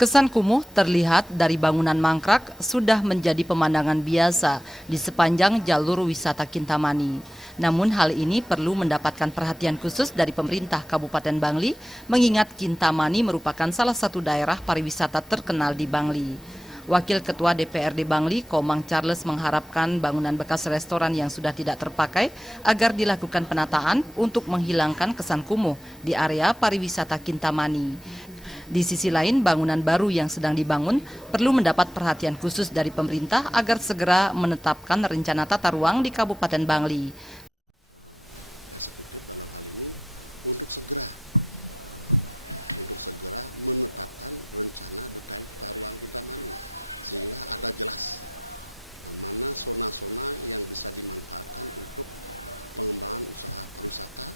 Kesan kumuh terlihat dari bangunan mangkrak sudah menjadi pemandangan biasa di sepanjang jalur wisata Kintamani. Namun hal ini perlu mendapatkan perhatian khusus dari pemerintah Kabupaten Bangli, mengingat Kintamani merupakan salah satu daerah pariwisata terkenal di Bangli. Wakil Ketua DPRD Bangli, Komang Charles, mengharapkan bangunan bekas restoran yang sudah tidak terpakai agar dilakukan penataan untuk menghilangkan kesan kumuh di area pariwisata Kintamani. Di sisi lain, bangunan baru yang sedang dibangun perlu mendapat perhatian khusus dari pemerintah agar segera menetapkan rencana tata ruang di Kabupaten Bangli. Eksekutif dalam hal ini untuk segera menetapkan rencana detail tata ruang Kintamani sehingga ada jelas mana zona-zona yang bisa dimanfaatkan untuk pengembangan usaha pariwisata,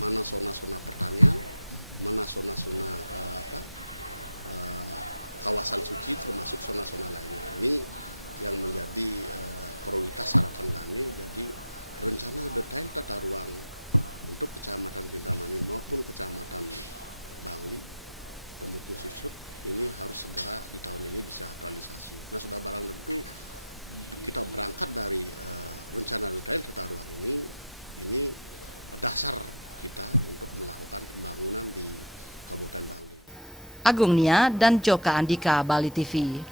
mana zona-zona pertanian, mana zona-zona kawasan suci termasuk zona-zona lainnya. Ini yang menjadi prioritas harapan kami. Jadi rencana detail tata ruang untuk Kecamatan Kintamani maupun Kecamatan Bangli, Pembuku Susut ini harus segera di tahun ini bisa realisasi. Nah, sudah barang tentu kita berangkat dari rencana detail tata ruang ini dasar kita untuk melakukan pembangunan di Kabupaten Bangli. Agung Nia dan Joka Andika, Bali TV.